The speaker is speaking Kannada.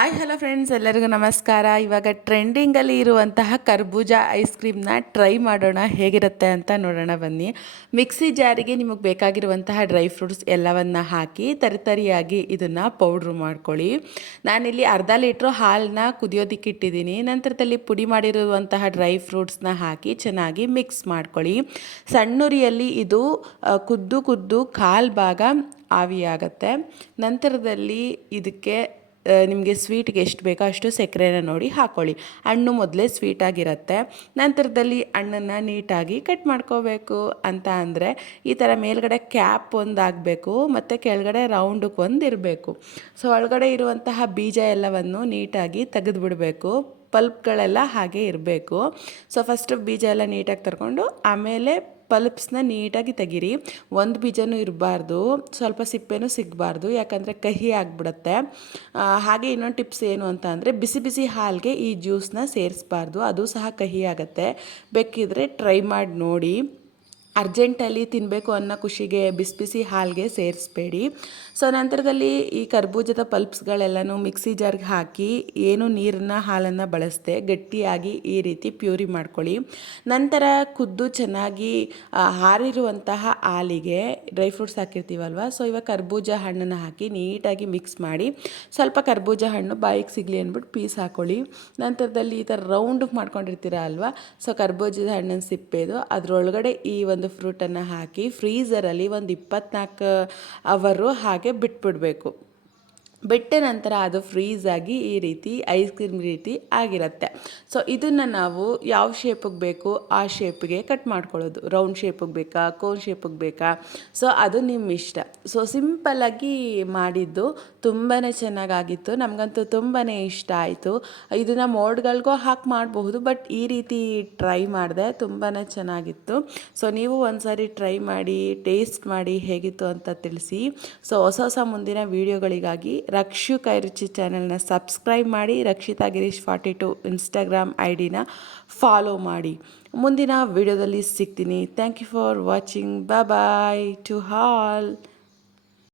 ಹಾಯ್ ಹಲೋ ಫ್ರೆಂಡ್ಸ್, ಎಲ್ಲರಿಗೂ ನಮಸ್ಕಾರ. ಇವಾಗ ಟ್ರೆಂಡಿಂಗಲ್ಲಿ ಇರುವಂತಹ ಕರ್ಬೂಜ ಐಸ್ ಕ್ರೀಮ್ನ ಟ್ರೈ ಮಾಡೋಣ, ಹೇಗಿರುತ್ತೆ ಅಂತ ನೋಡೋಣ ಬನ್ನಿ. ಮಿಕ್ಸಿ ಜಾರಿಗೆ ನಿಮಗೆ ಬೇಕಾಗಿರುವಂತಹ ಡ್ರೈ ಫ್ರೂಟ್ಸ್ ಎಲ್ಲವನ್ನು ಹಾಕಿ ತರಿತರಿಯಾಗಿ ಇದನ್ನು ಪೌಡ್ರು ಮಾಡ್ಕೊಳ್ಳಿ. ನಾನಿಲ್ಲಿ ಅರ್ಧ ಲೀಟ್ರು ಹಾಲನ್ನ ಕುದಿಯೋದಕ್ಕೆ ಇಟ್ಟಿದ್ದೀನಿ. ನಂತರದಲ್ಲಿ ಪುಡಿ ಮಾಡಿರುವಂತಹ ಡ್ರೈ ಫ್ರೂಟ್ಸ್ನ ಹಾಕಿ ಚೆನ್ನಾಗಿ ಮಿಕ್ಸ್ ಮಾಡ್ಕೊಳ್ಳಿ. ಸಣ್ಣುರಿಯಲ್ಲಿ ಇದು ಕುದ್ದು ಕಾಲು ಭಾಗ ಆವಿಯಾಗತ್ತೆ. ನಂತರದಲ್ಲಿ ಇದಕ್ಕೆ ನಿಮಗೆ ಸ್ವೀಟ್ಗೆ ಎಷ್ಟು ಬೇಕೋ ಅಷ್ಟು ಸಕ್ಕರೆನ ನೋಡಿ ಹಾಕ್ಕೊಳ್ಳಿ. ಹಣ್ಣು ಮೊದಲೇ ಸ್ವೀಟಾಗಿರುತ್ತೆ. ನಂತರದಲ್ಲಿ ಹಣ್ಣನ್ನು ನೀಟಾಗಿ ಕಟ್ ಮಾಡ್ಕೋಬೇಕು. ಅಂತ ಅಂದರೆ ಈ ಥರ ಮೇಲ್ಗಡೆ ಕ್ಯಾಪ್ ಒಂದು ಆಗಬೇಕು ಮತ್ತು ಕೆಳಗಡೆ ರೌಂಡಕ್ಕೆ ಒಂದು ಇರಬೇಕು. ಸೊ ಒಳಗಡೆ ಇರುವಂತಹ ಬೀಜ ಎಲ್ಲವನ್ನು ನೀಟಾಗಿ ತೆಗೆದುಬಿಡಬೇಕು. ಪಲ್ಪ್ಗಳೆಲ್ಲ ಹಾಗೆ ಇರಬೇಕು. ಸೊ ಫಸ್ಟು ಬೀಜ ಎಲ್ಲ ನೀಟಾಗಿ ತರ್ಕೊಂಡು ಆಮೇಲೆ ಪಲ್ಪ್ಸ್ನ ನೀಟಾಗಿ ತೆಗೀರಿ. ಒಂದು ಬೀಜನೂ ಇರಬಾರ್ದು, ಸ್ವಲ್ಪ ಸಿಪ್ಪೆನೂ ಸಿಗಬಾರ್ದು, ಯಾಕಂದರೆ ಕಹಿ ಆಗಿಬಿಡುತ್ತೆ. ಹಾಗೆ ಇನ್ನೊಂದು ಟಿಪ್ಸ್ ಏನು ಅಂತ ಅಂದರೆ ಬಿಸಿ ಬಿಸಿ ಹಾಲಿಗೆ ಈ ಜ್ಯೂಸನ್ನ ಸೇರಿಸಬಾರ್ದು, ಅದು ಸಹ ಕಹಿ ಆಗುತ್ತೆ. ಬೇಕಿದ್ರೆ ಟ್ರೈ ಮಾಡಿ ನೋಡಿ. ಅರ್ಜೆಂಟಲ್ಲಿ ತಿನ್ನಬೇಕು ಅನ್ನೋ ಖುಷಿಗೆ ಬಿಸಿ ಬಿಸಿ ಹಾಲಿಗೆ ಸೇರಿಸ್ಬೇಡಿ. ಸೊ ನಂತರದಲ್ಲಿ ಈ ಕರ್ಬೂಜದ ಪಲ್ಪ್ಸ್ಗಳೆಲ್ಲನೂ ಮಿಕ್ಸಿ ಜಾರ್ಗೆ ಹಾಕಿ ಏನು ನೀರನ್ನು ಹಾಲನ್ನು ಬಳಸದೆ ಗಟ್ಟಿಯಾಗಿ ಈ ರೀತಿ ಪ್ಯೂರಿ ಮಾಡ್ಕೊಳ್ಳಿ. ನಂತರ ಕುದ್ದು ಚೆನ್ನಾಗಿ ಹಾರಿರುವಂತಹ ಹಾಲಿಗೆ ಡ್ರೈ ಫ್ರೂಟ್ಸ್ ಹಾಕಿರ್ತೀವಲ್ವ, ಸೊ ಇವಾಗ ಕರ್ಬೂಜ ಹಣ್ಣನ್ನು ಹಾಕಿ ನೀಟಾಗಿ ಮಿಕ್ಸ್ ಮಾಡಿ ಸ್ವಲ್ಪ ಕರ್ಬೂಜ ಹಣ್ಣು ಬಾಯಿಗೆ ಸಿಗಲಿ ಅಂದ್ಬಿಟ್ಟು ಪೀಸ್ ಹಾಕ್ಕೊಳ್ಳಿ. ನಂತರದಲ್ಲಿ ಈ ಥರ ರೌಂಡ್ ಮಾಡ್ಕೊಂಡಿರ್ತೀರ ಅಲ್ವಾ, ಸೊ ಕರ್ಬೂಜದ ಹಣ್ಣಿನ ಸಿಪ್ಪೆದು ಅದರೊಳಗಡೆ ಈ ಒಂದು ಫ್ರೂಟನ್ನು ಹಾಕಿ ಫ್ರೀಝರಲ್ಲಿ ಒಂದು 24 ಅವರು ಹಾಗೆ ಬಿಟ್ಬಿಡಬೇಕು. ಬಿಟ್ಟ ನಂತರ ಅದು ಫ್ರೀಝ್ ಆಗಿ ಈ ರೀತಿ ಐಸ್ ಕ್ರೀಮ್ ರೀತಿ ಆಗಿರುತ್ತೆ. ಸೊ ಇದನ್ನು ನಾವು ಯಾವ ಶೇಪಿಗೆ ಬೇಕು ಆ ಶೇಪಿಗೆ ಕಟ್ ಮಾಡ್ಕೊಳ್ಳೋದು. ರೌಂಡ್ ಶೇಪಿಗೆ ಬೇಕಾ, ಕೋನ್ ಶೇಪಿಗೆ ಬೇಕಾ, ಸೊ ಅದು ನಿಮ್ಮ ಇಷ್ಟ. ಸೊ ಸಿಂಪಲ್ಲಾಗಿ ಮಾಡಿದ್ದು ತುಂಬಾ ಚೆನ್ನಾಗಾಗಿತ್ತು. ನಮಗಂತೂ ತುಂಬಾ ಇಷ್ಟ ಆಯಿತು. ಇದನ್ನು ಮೋಲ್ಡ್ಗಳಿಗೂ ಹಾಕಿ ಮಾಡಬಹುದು, ಬಟ್ ಈ ರೀತಿ ಟ್ರೈ ಮಾಡಿದೆ, ತುಂಬಾ ಚೆನ್ನಾಗಿತ್ತು. ಸೊ ನೀವು ಒಂದ್ಸಾರಿ ಟ್ರೈ ಮಾಡಿ, ಟೇಸ್ಟ್ ಮಾಡಿ ಹೇಗಿತ್ತು ಅಂತ ತಿಳಿಸಿ. ಸೊ ಹೊಸ ಮುಂದಿನ ವೀಡಿಯೋಗಳಿಗಾಗಿ ರಕ್ಷು ಕೈರುಚಿ ಚಾನೆಲ್ನ ಸಬ್ಸ್ಕ್ರೈಬ್ ಮಾಡಿ. ರಕ್ಷಿತಾ ಗಿರೀಶ್ 42 ಇನ್ಸ್ಟಾಗ್ರಾಮ್ ID ನ ಫಾಲೋ ಮಾಡಿ. ಮುಂದಿನ ವೀಡಿಯೋದಲ್ಲಿ ಸಿಗ್ತೀನಿ. Thank you for watching. Bye to all.